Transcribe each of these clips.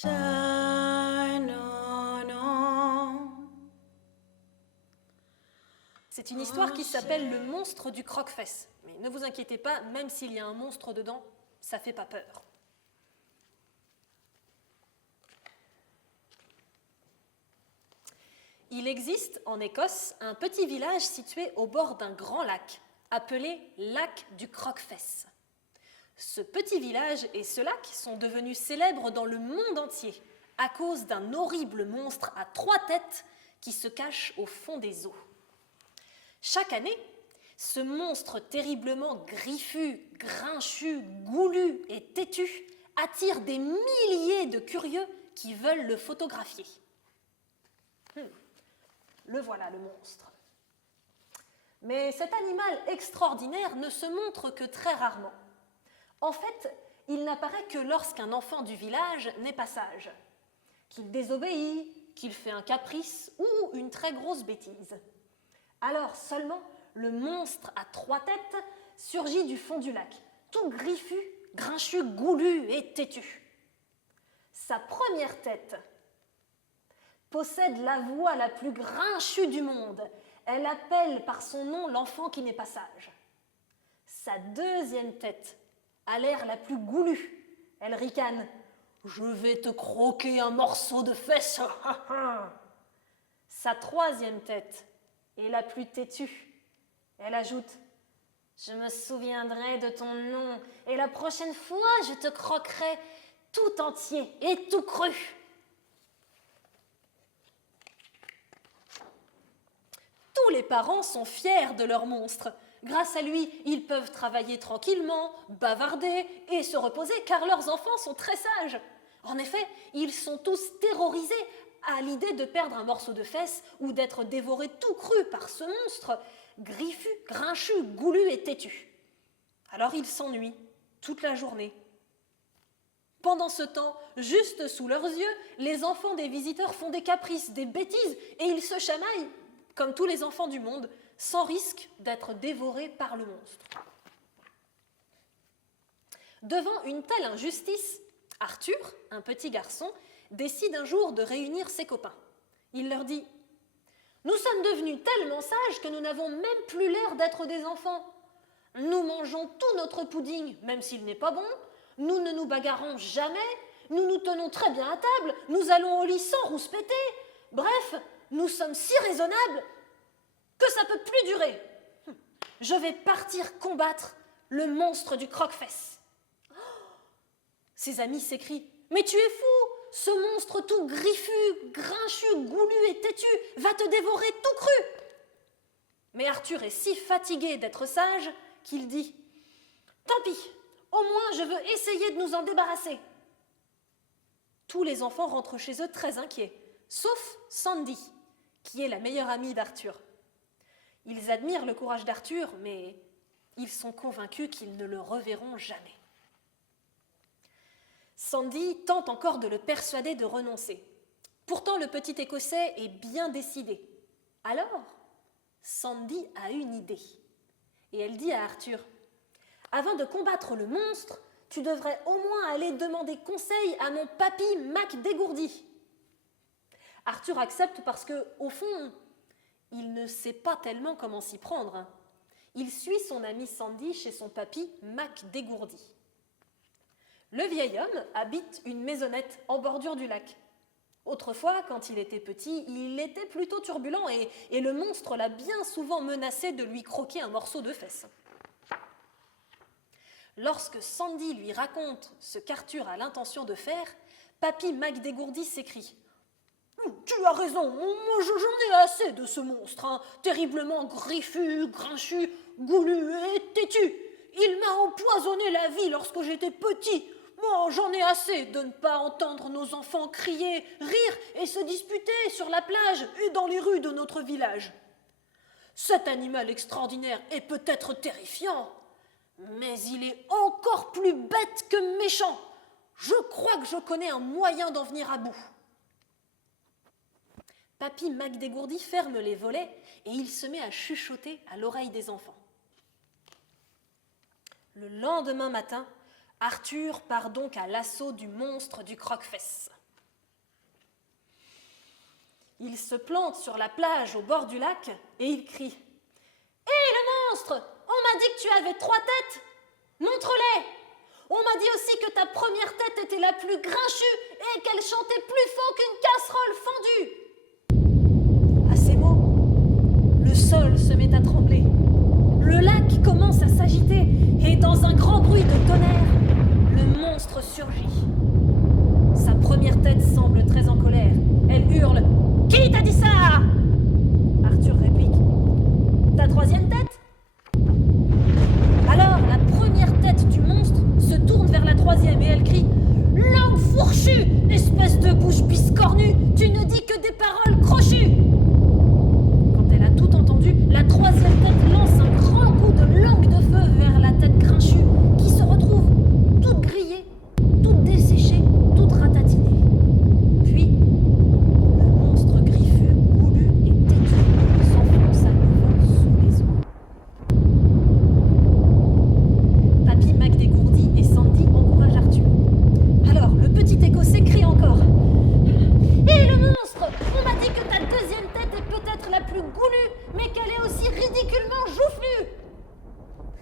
Shine on on. C'est une histoire qui s'appelle Le monstre du croque-fesse. Mais ne vous inquiétez pas, même s'il y a un monstre dedans, ça ne fait pas peur. Il existe en Écosse un petit village situé au bord d'un grand lac, appelé lac du croque-fesse. Ce petit village et ce lac sont devenus célèbres dans le monde entier à cause d'un horrible monstre à 3 têtes qui se cache au fond des eaux. Chaque année, ce monstre terriblement griffu, grinchu, goulu et têtu attire des milliers de curieux qui veulent le photographier. Le voilà, le monstre. Mais cet animal extraordinaire ne se montre que très rarement. En fait, il n'apparaît que lorsqu'un enfant du village n'est pas sage, qu'il désobéit, qu'il fait un caprice ou une très grosse bêtise. Alors seulement, le monstre à 3 têtes surgit du fond du lac, tout griffu, grinchu, goulu et têtu. Sa première tête possède la voix la plus grinchue du monde. Elle appelle par son nom l'enfant qui n'est pas sage. Sa deuxième tête a l'air la plus goulue. Elle ricane « Je vais te croquer un morceau de fesse !» Sa troisième tête est la plus têtue. Elle ajoute « Je me souviendrai de ton nom et la prochaine fois je te croquerai tout entier et tout cru. » Tous les parents sont fiers de leur monstre. Grâce à lui, ils peuvent travailler tranquillement, bavarder et se reposer car leurs enfants sont très sages. En effet, ils sont tous terrorisés à l'idée de perdre un morceau de fesse ou d'être dévorés tout cru par ce monstre, griffu, grinchu, goulu et têtu. Alors ils s'ennuient toute la journée. Pendant ce temps, juste sous leurs yeux, les enfants des visiteurs font des caprices, des bêtises et ils se chamaillent comme tous les enfants du monde, sans risque d'être dévorés par le monstre. Devant une telle injustice, Arthur, un petit garçon, décide un jour de réunir ses copains. Il leur dit « Nous sommes devenus tellement sages que nous n'avons même plus l'air d'être des enfants. Nous mangeons tout notre pudding, même s'il n'est pas bon. Nous ne nous bagarrons jamais. Nous nous tenons très bien à table. Nous allons au lit sans rouspéter. Bref, nous sommes si raisonnables que ça ne peut plus durer. Je vais partir combattre le monstre du croque-fesse. » Ses amis s'écrient « Mais tu es fou! Ce monstre tout griffu, grinchu, goulu et têtu va te dévorer tout cru !» Mais Arthur est si fatigué d'être sage qu'il dit « Tant pis, au moins je veux essayer de nous en débarrasser. » Tous les enfants rentrent chez eux très inquiets, sauf Sandy, qui est la meilleure amie d'Arthur. Ils admirent le courage d'Arthur, mais ils sont convaincus qu'ils ne le reverront jamais. Sandy tente encore de le persuader de renoncer. Pourtant, le petit Écossais est bien décidé. Alors, Sandy a une idée. Et elle dit à Arthur « Avant de combattre le monstre, tu devrais au moins aller demander conseil à mon papy Mac dégourdi. » Arthur accepte parce que, au fond, il ne sait pas tellement comment s'y prendre. Il suit son ami Sandy chez son papy Mac dégourdi. Le vieil homme habite une maisonnette en bordure du lac. Autrefois, quand il était petit, il était plutôt turbulent et le monstre l'a bien souvent menacé de lui croquer un morceau de fesse. Lorsque Sandy lui raconte ce qu'Arthur a l'intention de faire, papy Mac dégourdi s'écrie « Tu as raison, moi j'en ai assez de ce monstre, terriblement griffu, grinchu, goulu et têtu. Il m'a empoisonné la vie lorsque j'étais petit. Moi j'en ai assez de ne pas entendre nos enfants crier, rire et se disputer sur la plage et dans les rues de notre village. Cet animal extraordinaire est peut-être terrifiant, mais il est encore plus bête que méchant. Je crois que je connais un moyen d'en venir à bout. » Papy Mac dégourdi ferme les volets et il se met à chuchoter à l'oreille des enfants. Le lendemain matin, Arthur part donc à l'assaut du monstre du croque-fesse. Il se plante sur la plage au bord du lac et il crie « Hé le monstre! On m'a dit que tu avais 3 têtes! Montre-les! On m'a dit aussi que ta première tête était la plus grinchue et qu'elle chantait plus fort qu'une casserole fendue !» À ces mots, le sol se met à trembler. Le lac commence à s'agiter et dans un grand bruit de tonnerre, le monstre surgit. Sa première tête semble très en colère. Elle hurle « Qui t'a dit ça ?» Arthur réplique « Ta troisième tête ?» Alors la première tête du monstre se tourne vers la troisième et elle crie « Langue fourchue, espèce de bouche biscornue, tu ne dis que des paroles crochues !» Quand elle a tout entendu, la troisième tête lance un grand coup de langue de feu vers la tête grinchue qui se retrouve toute grillée, toute desséchée, toute ratatinée. Puis, le monstre griffu, goulu et têtu s'enfonce à nouveau sous les eaux. Papy McDégourdi et Sandy encouragent Arthur. Alors, le petit Écossais crie encore. « Hé le monstre! On m'a dit que ta deuxième tête est peut-être la plus goulue, mais qu'elle est aussi ridiculement joufflue !»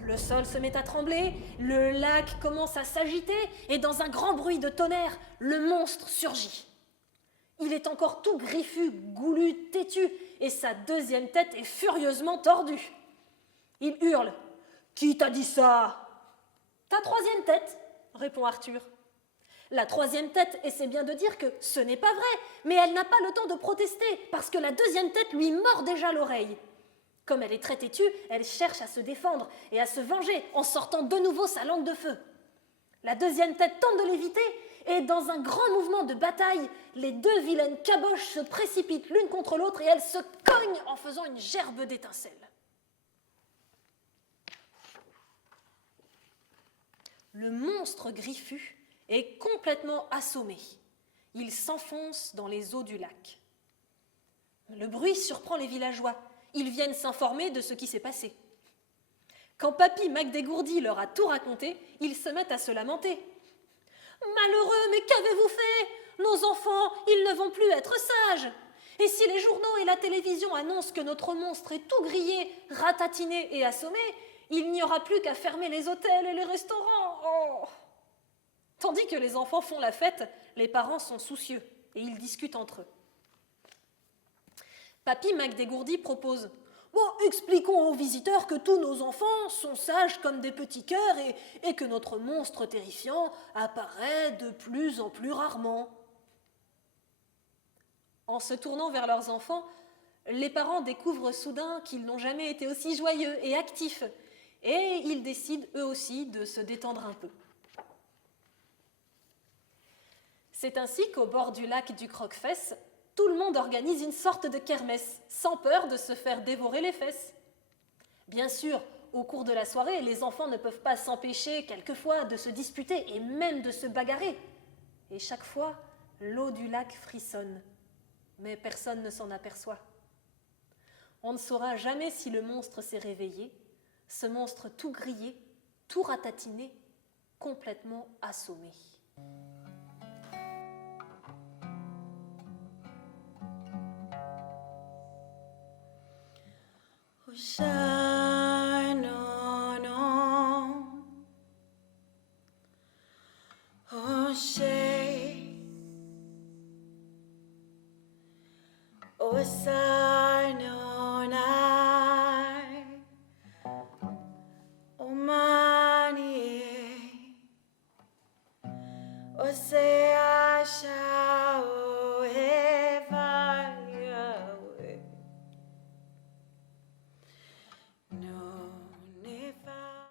Le sol se met à trembler, le lac commence à s'agiter, et dans un grand bruit de tonnerre, le monstre surgit. Il est encore tout griffu, goulu, têtu, et sa deuxième tête est furieusement tordue. Il hurle « Qui t'a dit ça ?» « Ta troisième tête, » répond Arthur. La troisième tête essaie bien de dire que ce n'est pas vrai, mais elle n'a pas le temps de protester, parce que la deuxième tête lui mord déjà l'oreille. Comme elle est très têtue, elle cherche à se défendre et à se venger en sortant de nouveau sa langue de feu. La deuxième tête tente de l'éviter et dans un grand mouvement de bataille, les deux vilaines caboches se précipitent l'une contre l'autre et elles se cognent en faisant une gerbe d'étincelles. Le monstre griffu est complètement assommé. Il s'enfonce dans les eaux du lac. Le bruit surprend les villageois. Ils viennent s'informer de ce qui s'est passé. Quand Papy McDégourdi leur a tout raconté, ils se mettent à se lamenter. « Malheureux, mais qu'avez-vous fait? Nos enfants, ils ne vont plus être sages. Et si les journaux et la télévision annoncent que notre monstre est tout grillé, ratatiné et assommé, il n'y aura plus qu'à fermer les hôtels et les restaurants. Oh !» Tandis que les enfants font la fête, les parents sont soucieux et ils discutent entre eux. Papy McDégourdi propose « Bon, expliquons aux visiteurs que tous nos enfants sont sages comme des petits cœurs et que notre monstre terrifiant apparaît de plus en plus rarement. » En se tournant vers leurs enfants, les parents découvrent soudain qu'ils n'ont jamais été aussi joyeux et actifs et ils décident eux aussi de se détendre un peu. C'est ainsi qu'au bord du lac du Croquefesse, tout le monde organise une sorte de kermesse, sans peur de se faire dévorer les fesses. Bien sûr, au cours de la soirée, les enfants ne peuvent pas s'empêcher quelquefois de se disputer et même de se bagarrer. Et chaque fois, l'eau du lac frissonne, mais personne ne s'en aperçoit. On ne saura jamais si le monstre s'est réveillé, ce monstre tout grillé, tout ratatiné, complètement assommé. Oh, shine on, oh, shade, oh,